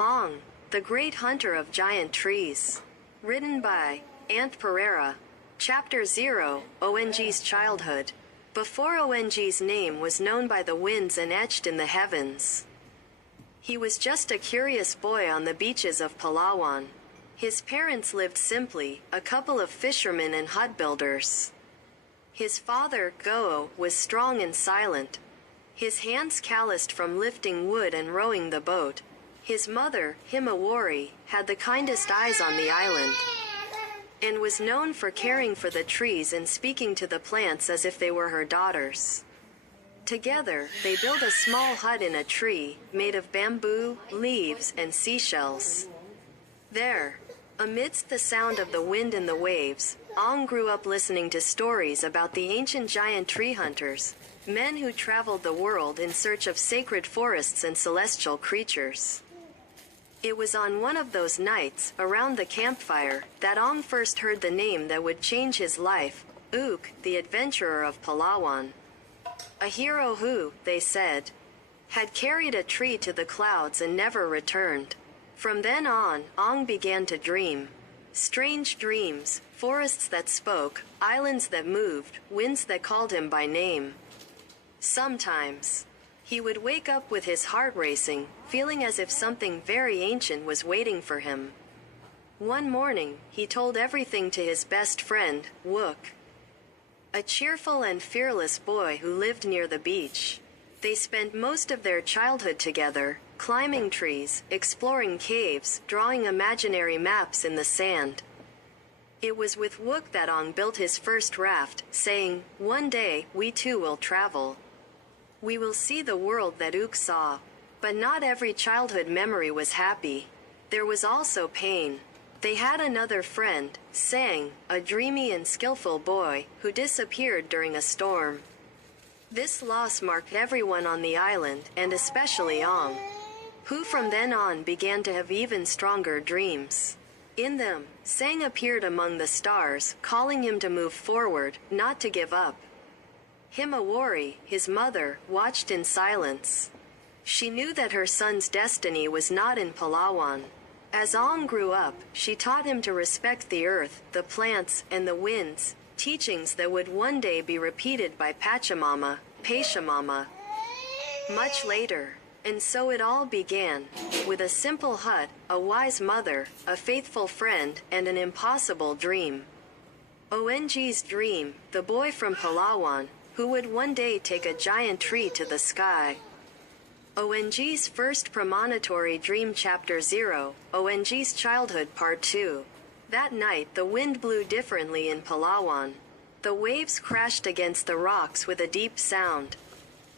Öng, the Great Hunter of Giant Trees. Written by Ant Pereira. Chapter 0, Öng's Childhood. Before Öng's name was known by the winds and etched in the heavens. He was just a curious boy on the beaches of Palawan. His parents lived simply, a couple of fishermen and hut builders. His father, Go, was strong and silent, his hands calloused from lifting wood and rowing the boat. His mother, Himawari, had the kindest eyes on the island, and was known for caring for the trees and speaking to the plants as if they were her daughters. Together, they built a small hut in a tree, made of bamboo, leaves, and seashells. There, amidst the sound of the wind and the waves, Öng grew up listening to stories about the ancient giant tree hunters, men who traveled the world in search of sacred forests and celestial creatures. It was on one of those nights, around the campfire, that Öng first heard the name that would change his life, Öng, the adventurer of Palawan. A hero who, they said, had carried a tree to the clouds and never returned. From then on, Öng began to dream. Strange dreams, forests that spoke, islands that moved, winds that called him by name. Sometimes, he would wake up with his heart racing, feeling as if something very ancient was waiting for him. One morning, he told everything to his best friend, Wook, a cheerful and fearless boy who lived near the beach. They spent most of their childhood together, climbing trees, exploring caves, drawing imaginary maps in the sand. It was with Wook that Öng built his first raft, saying, "One day, we too will travel. We will see the world that Öng saw." But not every childhood memory was happy. There was also pain. They had another friend, Sang, a dreamy and skillful boy, who disappeared during a storm. This loss marked everyone on the island, and especially Öng, who from then on began to have even stronger dreams. In them, Sang appeared among the stars, calling him to move forward, not to give up. Himawari, his mother, watched in silence. She knew that her son's destiny was not in Palawan. As Öng grew up, she taught him to respect the earth, the plants, and the winds, teachings that would one day be repeated by Pachamama, Pachamama, much later. And so it all began, with a simple hut, a wise mother, a faithful friend, and an impossible dream. Öng's dream, the boy from Palawan, who would one day take a giant tree to the sky. Öng's first premonitory dream. Chapter 0, Öng's Childhood Part 2. That night the wind blew differently in Palawan. The waves crashed against the rocks with a deep sound,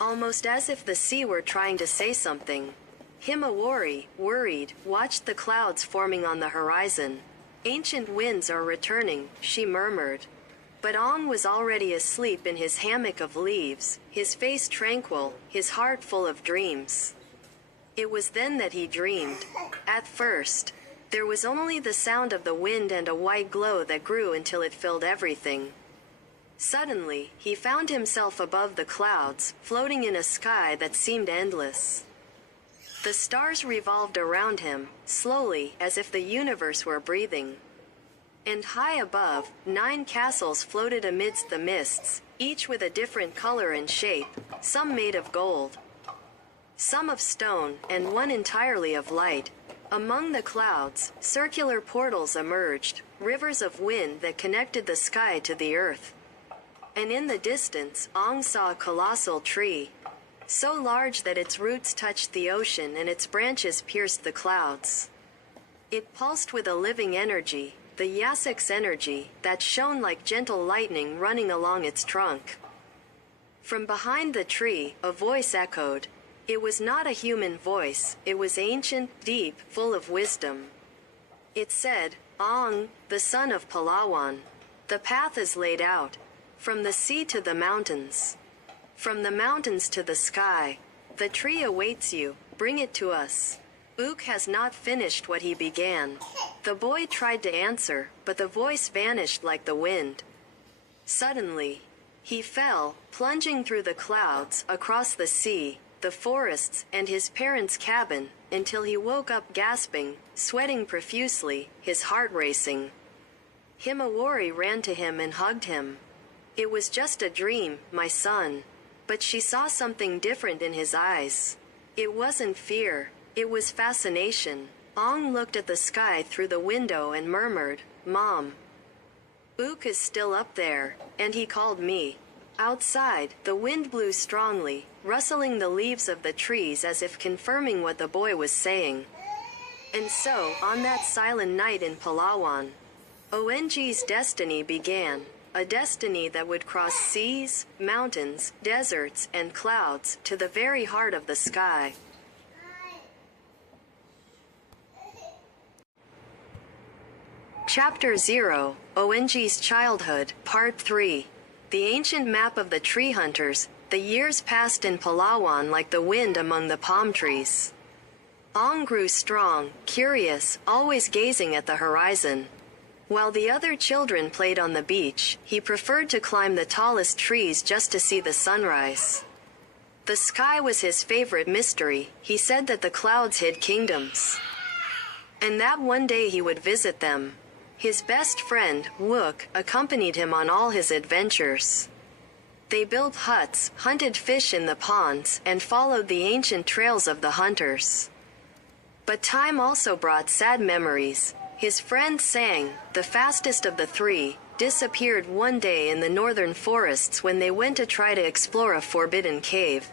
almost as if the sea were trying to say something. Himawari, worried, watched the clouds forming on the horizon. "Ancient winds are returning," she murmured. But Öng was already asleep in his hammock of leaves, his face tranquil, his heart full of dreams. It was then that he dreamed. At first, there was only the sound of the wind and a white glow that grew until it filled everything. Suddenly, he found himself above the clouds, floating in a sky that seemed endless. The stars revolved around him, slowly, as if the universe were breathing. And high above, 9 castles floated amidst the mists, each with a different color and shape, some made of gold, some of stone, and one entirely of light. Among the clouds, circular portals emerged, rivers of wind that connected the sky to the earth. And in the distance, Öng saw a colossal tree, so large that its roots touched the ocean and its branches pierced the clouds. It pulsed with a living energy, the Yasek's energy, that shone like gentle lightning running along its trunk. From behind the tree, a voice echoed. It was not a human voice, it was ancient, deep, full of wisdom. It said, "Öng, the son of Palawan. The path is laid out. From the sea to the mountains. From the mountains to the sky. The tree awaits you, bring it to us." Öng has not finished what he began. The boy tried to answer, but the voice vanished like the wind. Suddenly, he fell, plunging through the clouds, across the sea, the forests, and his parents' cabin, until he woke up gasping, sweating profusely, his heart racing. Himawari ran to him and hugged him. It was just a dream, my son. But she saw something different in his eyes. It wasn't fear, it was fascination. Öng looked at the sky through the window and murmured, "Mom. Ook is still up there," and he called me. Outside, the wind blew strongly, rustling the leaves of the trees as if confirming what the boy was saying. And so, on that silent night in Palawan, Ong's destiny began. A destiny that would cross seas, mountains, deserts, and clouds to the very heart of the sky. Chapter 0, Ong's Childhood, Part 3. The ancient map of the tree hunters. The years passed in Palawan like the wind among the palm trees. Öng grew strong, curious, always gazing at the horizon. While the other children played on the beach, he preferred to climb the tallest trees just to see the sunrise. The sky was his favorite mystery. He said that the clouds hid kingdoms, and that one day he would visit them. His best friend, Wook, accompanied him on all his adventures. They built huts, hunted fish in the ponds, and followed the ancient trails of the hunters. But time also brought sad memories. His friend Sang, the fastest of the three, disappeared one day in the northern forests when they went to try to explore a forbidden cave.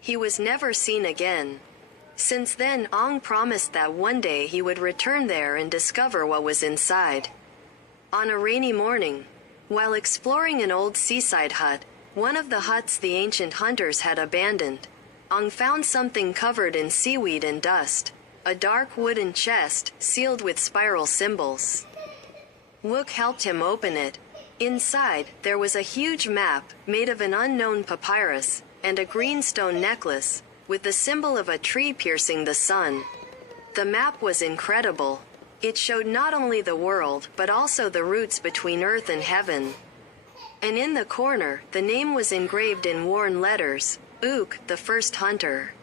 He was never seen again. Since then, Öng promised that one day he would return there and discover what was inside. On a rainy morning, while exploring an old seaside hut, one of the huts the ancient hunters had abandoned, Öng found something covered in seaweed and dust. A dark wooden chest, sealed with spiral symbols. Wook helped him open it. Inside, there was a huge map, made of an unknown papyrus, and a green stone necklace, with the symbol of a tree piercing the sun. The map was incredible. It showed not only the world, but also the routes between earth and heaven. And in the corner, the name was engraved in worn letters, Ook, the first hunter.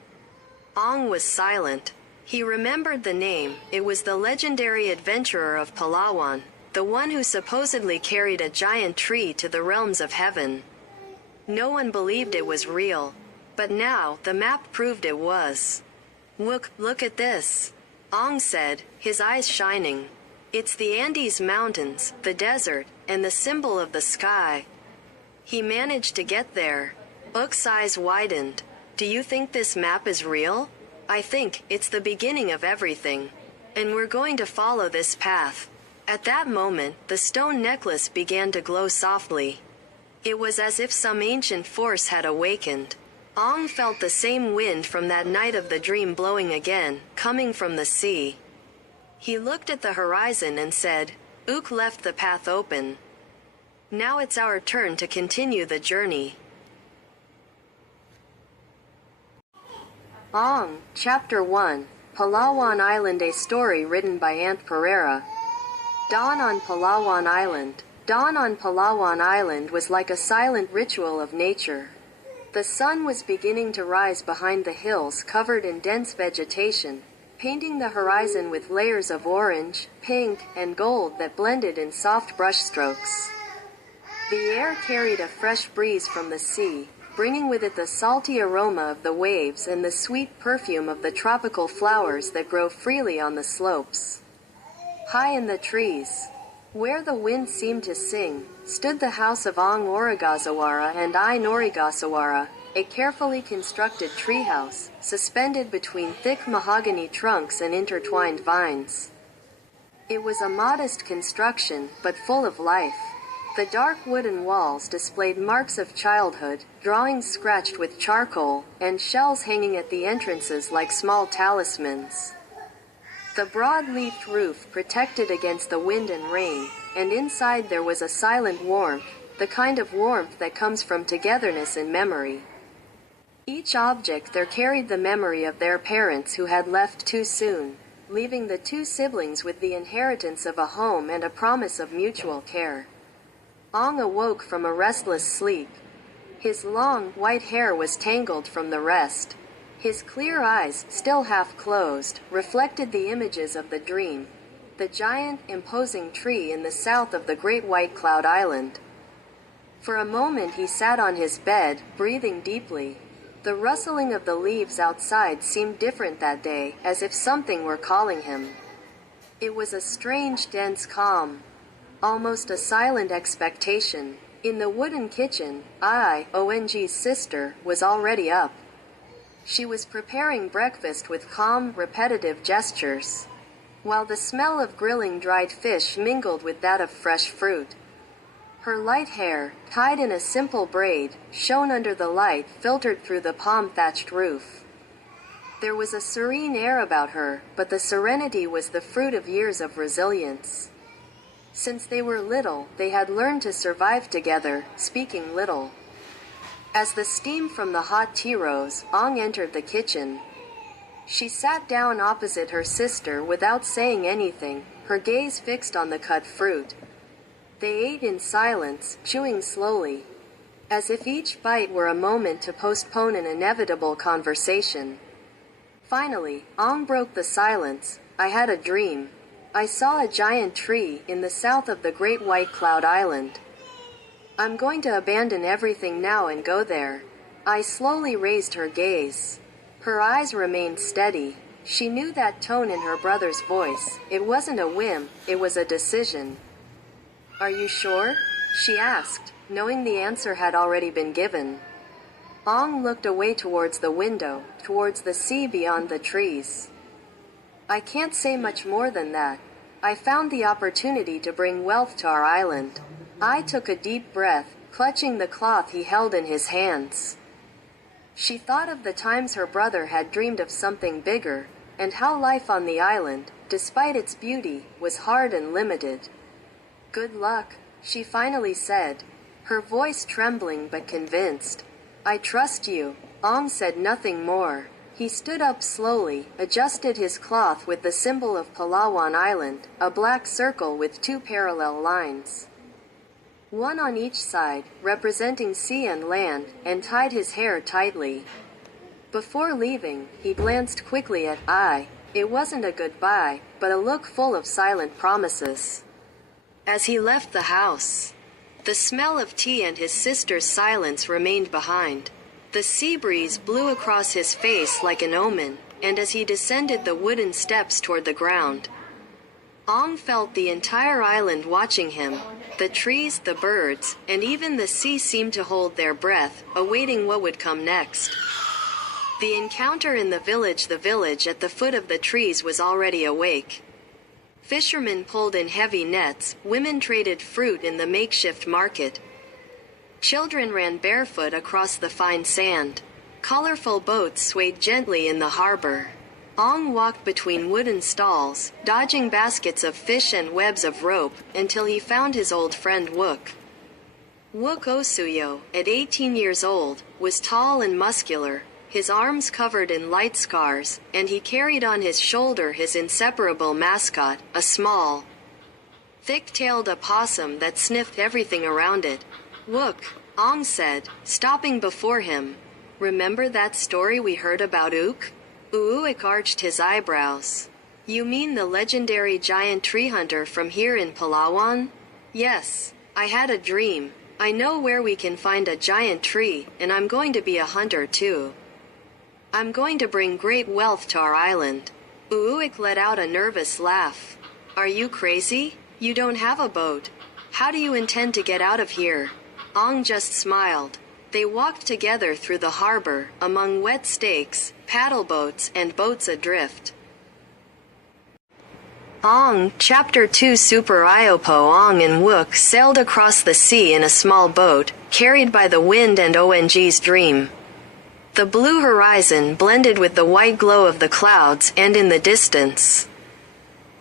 Öng was silent. He remembered the name. It was the legendary adventurer of Palawan, the one who supposedly carried a giant tree to the realms of heaven. No one believed it was real. But now, the map proved it was. Wook, look at this, Öng said, his eyes shining. It's the Andes Mountains, the desert, and the symbol of the sky. He managed to get there. Ook's eyes widened. Do you think this map is real? I think it's the beginning of everything. And we're going to follow this path. At that moment, the stone necklace began to glow softly. It was as if some ancient force had awakened. Öng felt the same wind from that night of the dream blowing again, coming from the sea. He looked at the horizon and said, Ook left the path open. Now it's our turn to continue the journey. Öng, Chapter 1, Palawan Island. A story written by Aunt Pereira. Dawn on Palawan Island. Dawn on Palawan Island was like a silent ritual of nature. The sun was beginning to rise behind the hills covered in dense vegetation, painting the horizon with layers of orange, pink, and gold that blended in soft brushstrokes. The air carried a fresh breeze from the sea, bringing with it the salty aroma of the waves and the sweet perfume of the tropical flowers that grow freely on the slopes. High in the trees, where the wind seemed to sing, stood the house of Öng Origasawara and I Norigasawara, a carefully constructed treehouse, suspended between thick mahogany trunks and intertwined vines. It was a modest construction, but full of life. The dark wooden walls displayed marks of childhood, drawings scratched with charcoal, and shells hanging at the entrances like small talismans. The broad-leafed roof protected against the wind and rain, and inside there was a silent warmth, the kind of warmth that comes from togetherness in memory. Each object there carried the memory of their parents who had left too soon, leaving the two siblings with the inheritance of a home and a promise of mutual care. Öng awoke from a restless sleep. His long, white hair was tangled from the rest. His clear eyes, still half closed, reflected the images of the dream. The giant, imposing tree in the south of the Great White Cloud Island. For a moment he sat on his bed, breathing deeply. The rustling of the leaves outside seemed different that day, as if something were calling him. It was a strange, dense calm. Almost a silent expectation. In the wooden kitchen, Öng's sister, was already up. She was preparing breakfast with calm, repetitive gestures, while the smell of grilling dried fish mingled with that of fresh fruit. Her light hair, tied in a simple braid, shone under the light filtered through the palm-thatched roof. There was a serene air about her, but the serenity was the fruit of years of resilience. Since they were little, they had learned to survive together, speaking little. As the steam from the hot tea rose, Öng entered the kitchen. She sat down opposite her sister without saying anything, her gaze fixed on the cut fruit. They ate in silence, chewing slowly, as if each bite were a moment to postpone an inevitable conversation. Finally, Öng broke the silence. I had a dream. I saw a giant tree in the south of the Great White Cloud Island. I'm going to abandon everything now and go there. I slowly raised her gaze. Her eyes remained steady. She knew that tone in her brother's voice. It wasn't a whim, it was a decision. Are you sure? She asked, knowing the answer had already been given. Öng looked away towards the window, towards the sea beyond the trees. I can't say much more than that. I found the opportunity to bring wealth to our island. I took a deep breath, clutching the cloth he held in his hands. She thought of the times her brother had dreamed of something bigger, and how life on the island, despite its beauty, was hard and limited. Good luck, she finally said, her voice trembling but convinced. I trust you. Öng said nothing more. He stood up slowly, adjusted his cloth with the symbol of Palawan Island, a black circle with two parallel lines, one on each side, representing sea and land, and tied his hair tightly. Before leaving, he glanced quickly at I. It wasn't a goodbye, but a look full of silent promises. As he left the house, the smell of tea and his sister's silence remained behind. The sea breeze blew across his face like an omen, and as he descended the wooden steps toward the ground, Öng felt the entire island watching him. The trees, the birds, and even the sea seemed to hold their breath, awaiting what would come next. The encounter in the village at the foot of the trees was already awake. Fishermen pulled in heavy nets, women traded fruit in the makeshift market. Children ran barefoot across the fine sand. Colorful boats swayed gently in the harbor. Öng walked between wooden stalls, dodging baskets of fish and webs of rope, until he found his old friend Wook. Wook Osuyo, at 18 years old, was tall and muscular, his arms covered in light scars, and he carried on his shoulder his inseparable mascot, a small, thick-tailed opossum that sniffed everything around it. Wook, Öng said, stopping before him. Remember that story we heard about Ook? Wook arched his eyebrows. You mean the legendary giant tree hunter from here in Palawan? Yes, I had a dream. I know where we can find a giant tree, and I'm going to be a hunter too. I'm going to bring great wealth to our island. Wook let out a nervous laugh. Are you crazy? You don't have a boat. How do you intend to get out of here? Öng just smiled. They walked together through the harbor, among wet stakes, paddle boats, and boats adrift. Öng Chapter 2 Super Iopo Öng and Wook sailed across the sea in a small boat, carried by the wind and Öng's dream. The blue horizon blended with the white glow of the clouds, and in the distance,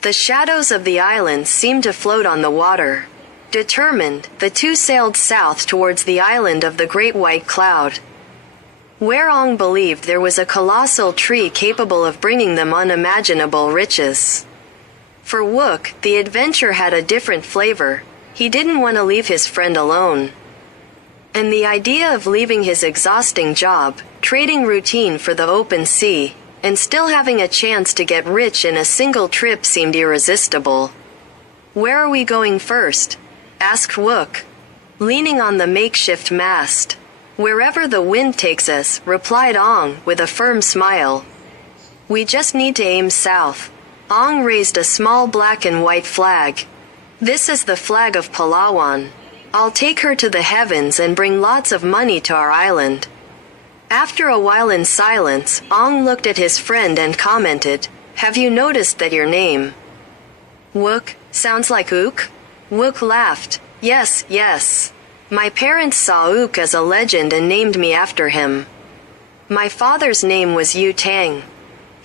the shadows of the island seemed to float on the water. Determined, the two sailed south towards the island of the Great White Cloud, where Öng believed there was a colossal tree capable of bringing them unimaginable riches. For Wook, the adventure had a different flavor. He didn't want to leave his friend alone. And the idea of leaving his exhausting job, trading routine for the open sea, and still having a chance to get rich in a single trip seemed irresistible. "Where are we going first?" asked Wook, leaning on the makeshift mast. "Wherever the wind takes us," replied Öng with a firm smile. "We just need to aim south." Öng raised a small black and white flag. "This is the flag of Palawan. I'll take her to the heavens and bring lots of money to our island." After a while in silence, Öng looked at his friend and commented, "Have you noticed that your name, Wook, sounds like Ook?" Wook laughed. Yes. My parents saw Ook as a legend and named me after him. My father's name was Yu Tang.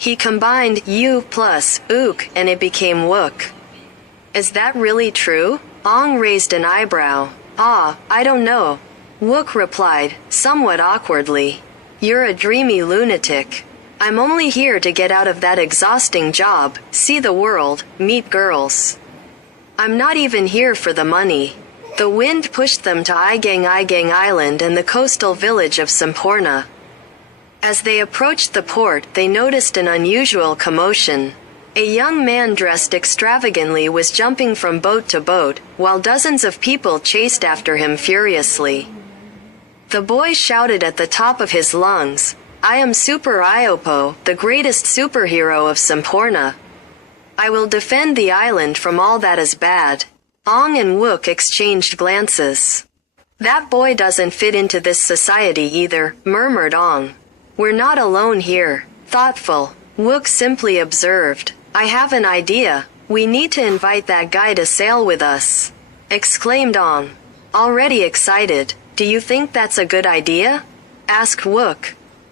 He combined Yu plus Ook and it became Wook." "Is that really true?" Öng raised an eyebrow. I don't know." Wook replied, somewhat awkwardly. "You're a dreamy lunatic. I'm only here to get out of that exhausting job, see the world, meet girls. I'm not even here for the money." The wind pushed them to Igang Island and the coastal village of Semporna. As they approached the port, they noticed an unusual commotion. A young man dressed extravagantly was jumping from boat to boat, while dozens of people chased after him furiously. The boy shouted at the top of his lungs, "I am Super Iopo, the greatest superhero of Semporna. I will defend the island from all that is bad." Öng and Wook exchanged glances. "That boy doesn't fit into this society either," murmured Öng. "We're not alone here." Thoughtful, Wook simply observed, "I have an idea. We need to invite that guy to sail with us," exclaimed Öng. Already excited, "Do you think that's a good idea?" asked Wook.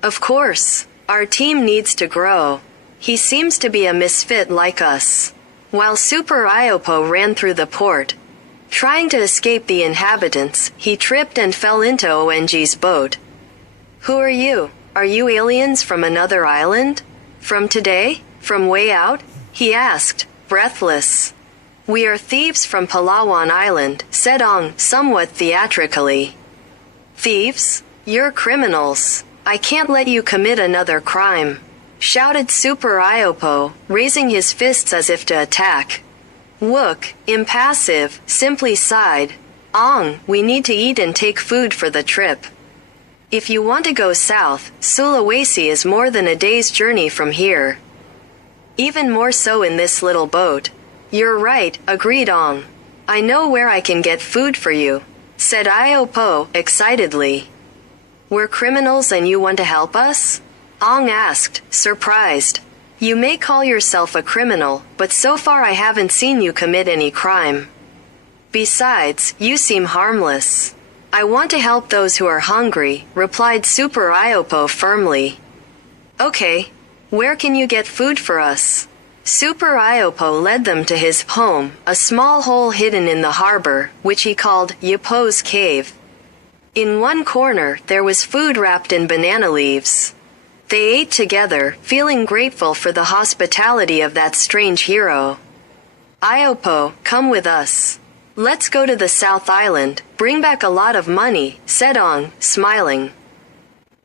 "Of course. Our team needs to grow. He seems to be a misfit like us." While Super Iopo ran through the port, trying to escape the inhabitants, he tripped and fell into ONG's boat. "Who are you? Are you aliens from another island? From today? From way out?" he asked, breathless. "We are thieves from Palawan Island," said Öng somewhat theatrically. "Thieves? You're criminals. I can't let you commit another crime," shouted Super Iopo, raising his fists as if to attack. Wook, impassive, simply sighed. "Öng, we need to eat and take food for the trip. If you want to go south, Sulawesi is more than a day's journey from here. Even more so in this little boat." "You're right," agreed Öng. "I know where I can get food for you," said Iopo, excitedly. "We're criminals and you want to help us?" Öng asked, surprised. "You may call yourself a criminal, but so far I haven't seen you commit any crime. Besides, you seem harmless." "I want to help those who are hungry," replied Super Iopo firmly. "Okay. Where can you get food for us?" Super Iopo led them to his home, a small hole hidden in the harbor, which he called Yopo's Cave. In one corner, there was food wrapped in banana leaves. They ate together, feeling grateful for the hospitality of that strange hero. "Iopo, come with us. Let's go to the South Island, bring back a lot of money," said Öng, smiling.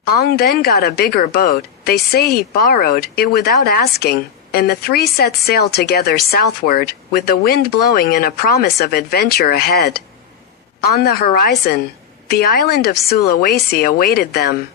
Öng then got a bigger boat, they say he borrowed it without asking, and the three set sail together southward, with the wind blowing and a promise of adventure ahead. On the horizon, the island of Sulawesi awaited them.